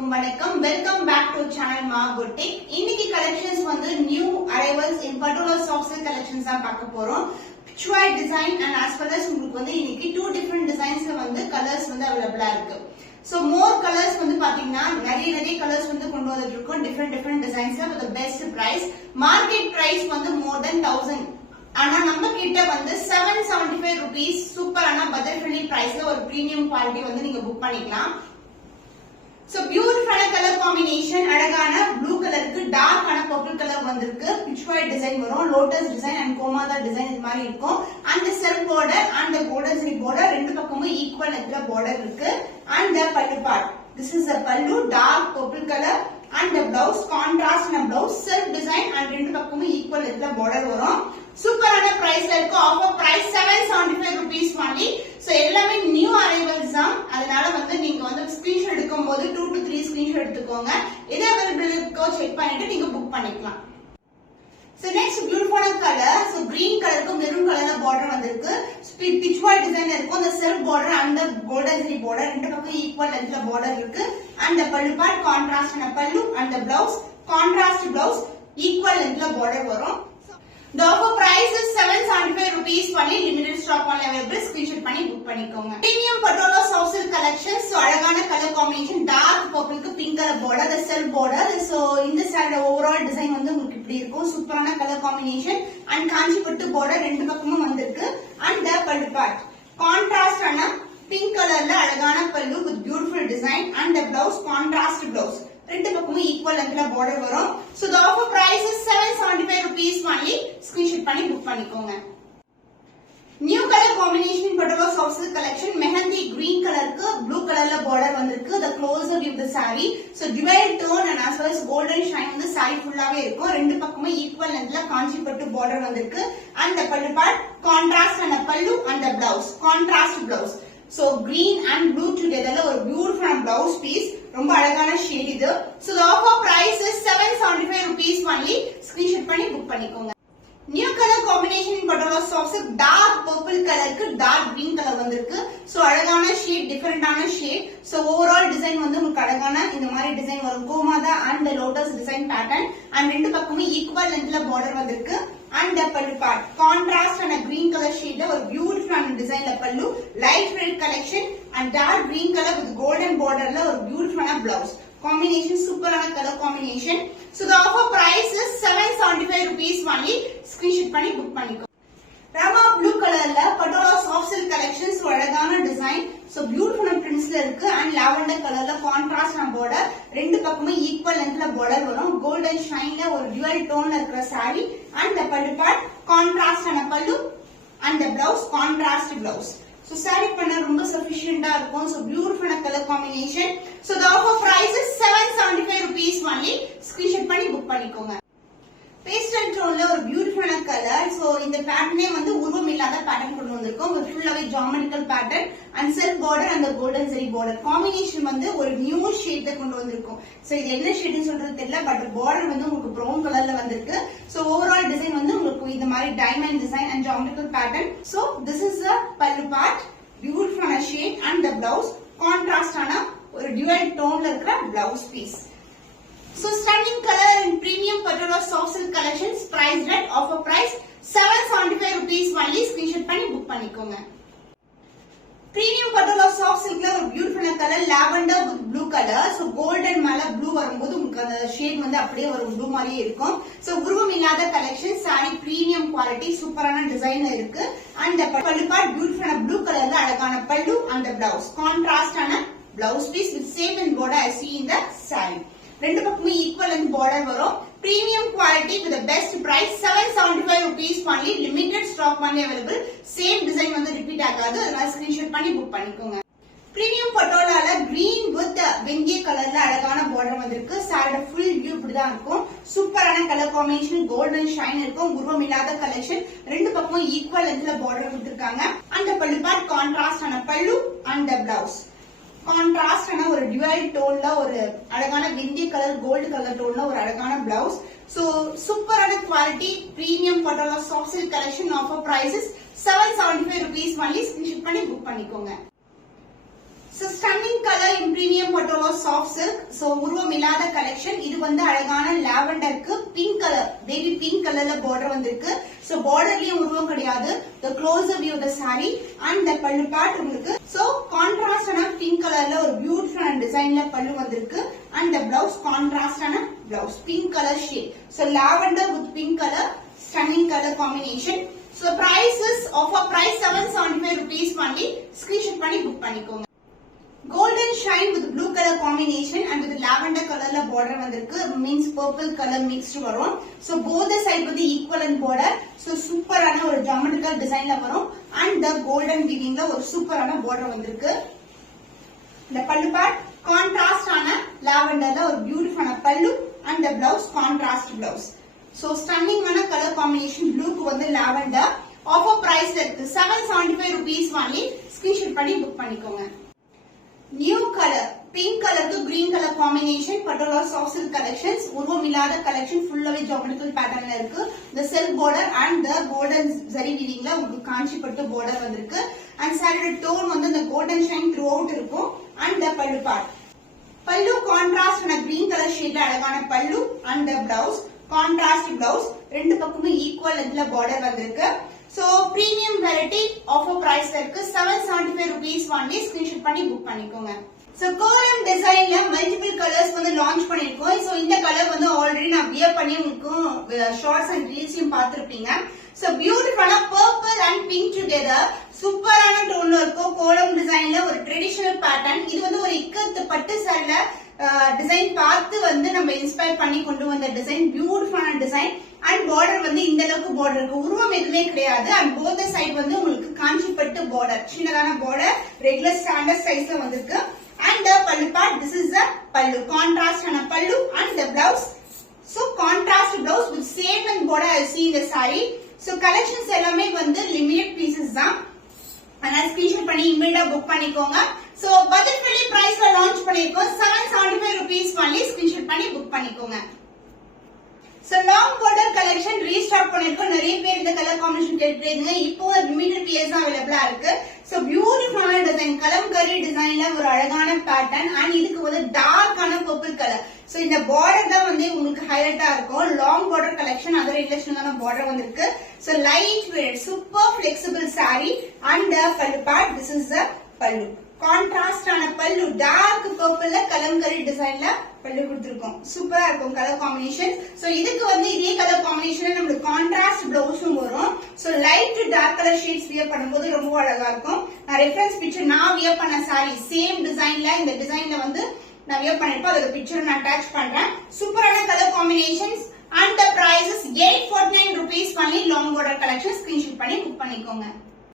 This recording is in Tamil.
அனைவருக்கும் வணக்கம். வெல்கம் பேக் டு சேனல் மா பொட்டிக். இன்னைக்கு கலெக்ஷன்ஸ் வந்து நியூ அரைவல்ஸ் இன் பட்டோலா சாஃப்ட் சில்க் கலெக்ஷன்ஸ் தான் பார்க்க போறோம். Pichwai design and as well as உங்களுக்கு வந்து இன்னைக்கு 2 டிஃபரண்ட் டிசைன்ஸ்ல வந்து கலர்ஸ் வந்து அவைலபிளா இருக்கு. சோ மோர் கலர்ஸ் வந்து பாத்தீங்கன்னா நிறைய கலர்ஸ் வந்து கொண்டு வந்துட்டு இருக்கோம். டிஃபரண்ட் டிசைன்ஸ்ல with best price. Market price வந்து மோர் தென் 1000. ஆனா நம்ம கிட்ட வந்து 775 rupees சூப்பரான பட்ஜெட் ஃப்ரெண்ட்லி பிரைஸ்ல ஒரு பிரீமியம் குவாலிட்டி வந்து நீங்க புக் பண்ணிக்கலாம். So beautiful color combination, அழகான ப்ளூ கலருக்கு டார்க் ஆன பர்பிள் கலர் வந்திருக்கு. பிச்சுவாய் டிசைன் வரும், lotus design and Gomatha design இது மாதிரி இருக்கும். அந்த self border and the golden zari border ரெண்டு பக்கமும் ஈக்குவல் நெக்ல border இருக்கு. And the pallu part, this is the pallu, dark purple color and the blouse contrast and blouse self design and ரெண்டு பக்கமும் ஈக்குவல் நெக்ல border வரும். சூப்பரான பிரைஸ்ல இருக்கு. Offer price 775 rupees only. So எல்லாமே நியூ அரைவல்ஸ் தான். அதனால வந்து நீங்க வந்து ஸ்கிரீன்ஷாட் எடுக்கும்போது 2 to 3 ஸ்கிரீன்ஷாட் எடுத்துக்கோங்க. எது அவைலபிள் இருக்கோ செக் பண்ணிட்டு நீங்க புக் பண்ணிக்கலாம். சோ நெக்ஸ்ட் பியூட்டிஃபுல்லான கலர். சோ கிரீன் கலருக்கு மெரூன் கலர்ல பார்டர் வந்திருக்கு. பிச்சுவாய் டிசைன் இருக்கும். அந்த self border and golden zari border ரெண்டு பக்கம் ஈக்குவல் லென்த்ல பார்டர் இருக்கு. அண்ட் பல்லு பார்ட் கான்ட்ராஸ்ட் ஆன பல்லு and blouse contrast blouse equal லென்த்ல பார்டர் வரும். The offer price is 775 rupees only. Limited stock only available. Screenshot பண்ணி book பண்ணிக்கோங்க. Premium Patola soft silk collection. So அழகான color combination, dark purple க்கு pink color border, the self border. So இந்த saree overall design வந்து உங்களுக்கு இப்படி இருக்கும். சூப்பரான color combination and காஞ்சி பட்டு border ரெண்டு பக்கமும் வந்திருக்கு. And the pallu part contrast ஆன pink colorல அழகான பல்லு with beautiful design and the blouse contrast blouse. ரெண்டு பக்கமும் ஈக்குவல் லென்த்ல border வரும். So the offer price is 775 rupees only. Screenshot பண்ணி book பண்ணிக்கோங்க. New color combination Patola soft silk collection. Mehndi green கலருக்கு blue கலர்ல border வந்திருக்கு. The closer view of the saree. So dual tone and as well as golden shine வந்து saree ஃபுல்லாவே இருக்கும். ரெண்டு பக்கமும் ஈக்குவல் லென்த்ல காஞ்சி பட்டு border வந்திருக்கு. And the pallu part contrast and the pallu and the blouse contrast blouse. So green and blue together ஒரு beautiful blouse piece. ரொம்ப அழகான ஷேட் இது. So the offer price is 775 rupees only. Screenshot பண்ணி book பண்ணிக்கோங்க. New color combination in Patola soft silk, dark purple கலருக்கு dark green கலர் வந்திருக்கு. So அழகான ஷேட், டிஃபரண்டான ஷேட். So overall design வந்து உங்களுக்கு அழகான இந்த மாதிரி டிசைன் வரும். கோமாதா and the lotus design pattern and ரெண்டு பக்கமும் ஈக்குவல் லென்த்ல border வந்திருக்கு. And the pallu part contrast and a green color shade ஒரு beautiful design ல pallu, light red collection and dark green color with golden border ல ஒரு beautiful blouse combination. சூப்பரான color combination. So the offer price is 775 rupees only. Screenshot பண்ணி book பண்ணிக்கோ. Rama blue colorல Patola soft silk collections அழகான டிசைன். So beautiful prints ல இருக்கு and lavender colorல contrast and border ரெண்டு பக்கமும் ஈக்குவல் லென்த்ல border வரும். golden shine ல ஒரு dual tone இருக்கிற saree and the pallu part contrast and pallu and the blouse contrast blouse. So saree பண்ண ரொம்ப sufficient-ஆ இருக்கும். So beautiful color combination. So the offer price is 775 rupees only. Screenshot பண்ணி book பண்ணிக்கோங்க. Pastel tone-ல ஒரு beautiful color. So இந்த pattern வந்து உருவம் இல்லாத pattern கொண்டு வந்திருக்கோம். ஃபுல்லாவே geometrical pattern and self border and the golden zari border combination வந்து ஒரு new shade கொண்டு வந்திருக்கோம். So இது என்ன ஷேட்னு சொல்றது தெரியல, பட் border வந்து உங்களுக்கு brown கலர்ல வந்திருக்கு. So overall design வந்து உங்களுக்கு இந்த மாதிரி diamond design and geometrical pattern. So this is the pallu part, beautiful shade and the blouse contrast ஆன ஒரு dual tone-ல இருக்கிற blouse piece. So stunning color and premium Patola soft silk collections, price at offer price 775 rupees only. Screenshot பண்ணி book பண்ணிக்கோங்க. Premium Patola soft silk ல ஒரு beautiful color lavender with blue color. So golden மேல blue வரும்போது உங்களுக்கு அந்த ஷேட் வந்து அப்படியே ஒரு blue மாதிரியே இருக்கும். So உருவம் இல்லாத collection, saree premium quality, சூப்பரான டிசைன்ல இருக்கு. And the pallu part beautiful blue colorல அழகான pallu and the blouse contrast ஆன blouse piece with same in border as see in the saree. ரெண்டு பக்கமும் ஈக்குவல் லென்த் border வரும். Premium quality with the best price 775 rupees only. Limited stock only available. Same design வந்து ரிப்பீட் ஆகாது. அதனால ஸ்கிரீன்ஷாட் பண்ணி புக் பண்ணிக்கோங்க. Premium Patola green with வெங்கிய கலர்ல அழகான border வந்திருக்கு. சாரியோட full view இப்படிதான் இருக்கும். சூப்பரான கலர் காம்பினேஷன், கோல்டன் ஷைன் இருக்கும். உருவம் இல்லாத கலெக்ஷன். ரெண்டு பக்கமும் ஈக்குவல் லென்த்ல border கொடுத்திருக்காங்க. அந்த pallu part contrast ஆன pallu and the blouse contrast ஆன ஒரு dual tone-ல ஒரு அழகான வெந்திய கலர் கோல்ட் கலர் டோன்ல ஒரு அழகான blouse. So சூப்பரான quality premium Patola soft silk collection. Offer prices 775 rupees only. Screenshot பண்ணி book பண்ணிக்கோங்க. So stunning color in premium Patola soft silk. So உருவம் இல்லாத கலெக்ஷன். இது வந்து அழகான லாவெண்டருக்கு பிங்க் கலர், பேபி பிங்க் கலர்ல பார்டர் வந்திருக்கு. சோ பார்டர்லயும் உருவம் கிடையாது. The closer view of the saree and the pallu part உங்களுக்கு. சோ கான்ட்ராஸ்டான பிங்க் கலர்ல ஒரு பியூட்டிஃபுல்லான டிசைன்ல பல்லு வந்திருக்கு. And the blouse கான்ட்ராஸ்டான blouse, pink color shade. So lavender with pink color, stunning color combination. So price is offer price 775 rupees only. Screenshot பண்ணி புக் பண்ணிக்கோங்க. Golden shine with blue color combination and with lavender colorல border வந்திருக்கு. Means purple color mixed வரும். So both the side வந்து equivalent border. So சூப்பரான ஒரு geometrical designல வரும். And the golden weavingல ஒரு சூப்பரான border வந்திருக்கு. இந்த பல்லு part contrast ஆன லாவெண்டர்ல ஒரு பியூட்டிஃபுல்லான பல்லு and the blouse contrast blouse. So stunning ஆன color combination. ப்ளூக்கு வந்து லாவெண்டர். Offer price இருக்கு 775 rupees only. Screenshot பண்ணி புக் பண்ணிக்கோங்க. New color, pink color to green color combination, Patola soft silk collections. உருவம் இல்லாத collection full-ஆவே geometrical patternல இருக்கு. The silk border and the golden zari weavingல உங்களுக்கு காஞ்சி பட்டு border வந்திருக்கு. And saree tone வந்து the golden shine throughout இருக்கும். And the pallu part. Pallu contrast on a green color shade அழகான pallu and the blouse contrast blouse. ரெண்டு பக்கமும் equal lengthல border வந்திருக்கு. So premium variety offer price இருக்கு 775 rupees only. Screenshot பண்ணி புக் பண்ணிக்கோங்க. So கோலம் டிசைன்ல மல்டிபிள் கலர்ஸ் வந்து லான்ச் பண்ணிருக்கோம். So இந்த கலர் வந்து ஆல்ரெடி நான் வியர் பண்ணி உங்களுக்கு ஷார்ட்ஸ் அண்ட் ரீல்ஸ்லயும் பார்த்திருப்பீங்க. So பியூட்டிஃபுல்லான பர்பிள் அண்ட் பிங்க் டுகெதர் சூப்பரான டோன்ல இருக்கும். கோலம் டிசைன்ல ஒரு ட்ரெடிஷனல் பேட்டர்ன். இது வந்து ஒரு இக்கத்து பட்டு சாரில டிசைன் பார்த்து வந்து நம்ம இன்ஸ்பயர் பண்ணி கொண்டு வந்த டிசைன். பியூட்டிஃபுல்லான டிசைன். அண்ட் பார்டர் வந்து இந்த அளவுக்கு பார்டர் இருக்கு. உருவம் எதுவுமே கிடையாது. அண்ட் போத் சைடு வந்து உங்களுக்கு காஞ்சி பட்டு பார்டர், சின்னதான பார்டர், ரெகுலர் ஸ்டாண்டர்ட் சைஸ்ல வந்திருக்கு. And the pallu part, this is the pallu, contrast ஆன pallu and the blouse. So contrast blouse with same and border I see in the saree. So collections எல்லாமே வந்து limited pieces தான். அதனால ஸ்கிரீன்ஷாட் பண்ணி இமிடியேட்டா புக் பண்ணிக்கோங்க. So budget friendly priceல லான்ச் பண்ணிருக்கோம் 775 rupees only. ஸ்கிரீன்ஷாட் பண்ணி புக் பண்ணிக்கோங்க. So long border collection restock பண்ணிருக்கோம். நிறைய பேர் இந்த கலர் காம்பினேஷன் கேட்டுட்டீங்க. இப்போ லிமிட்டட் பீஸ் அவேலபிளா இருக்கு. So பியூட்டிஃபுல்லான டிசைன், கலம்கரி டிசைன்ல ஒரு அழகான பேட்டர்ன். அண்ட் இதுக்கு வந்து டார்க்கான பர்பிள் கலர். So இந்த பார்டர் தான் வந்து உங்களுக்கு ஹைலைட்டா இருக்கும். லாங் பார்டர் கலெக்ஷன், அதர் இல்லஸ்ட்ரேஷனான பார்டர் வந்திருக்கு. So light weight, super flexible saree and the pallu part. This is the pallu. Contrast ஆன பல்லு, டார்க் பர்பிள்ல கலம்கரி டிசைன்ல பல்லு கொடுத்திருக்கோம். சூப்பரா இருக்கும் கலர் காம்பினேஷன். சோ இதுக்கு வந்து இதே கலர் காம்பினேஷன்ல நமக்கு கான்ட்ராஸ்ட் பிளவுஸும் வரும். So light to dark colour shades wear பண்ணும்போது ரொம்ப அழகா இருக்கும். நான் ரெஃபரன்ஸ் பிக்சர் நான் வியர் பண்ண சாரி சேம் டிசைன்ல, இந்த டிசைன்ல வந்து நான் வியர் பண்ணிருப்பேன். அதோட பிக்சர் நான் அட்டாச் பண்றேன். சூப்பரான colour combinations. And the price is 849 rupees only. Long border collection. Screenshot பண்ணி புக் பண்ணிக்கோங்க.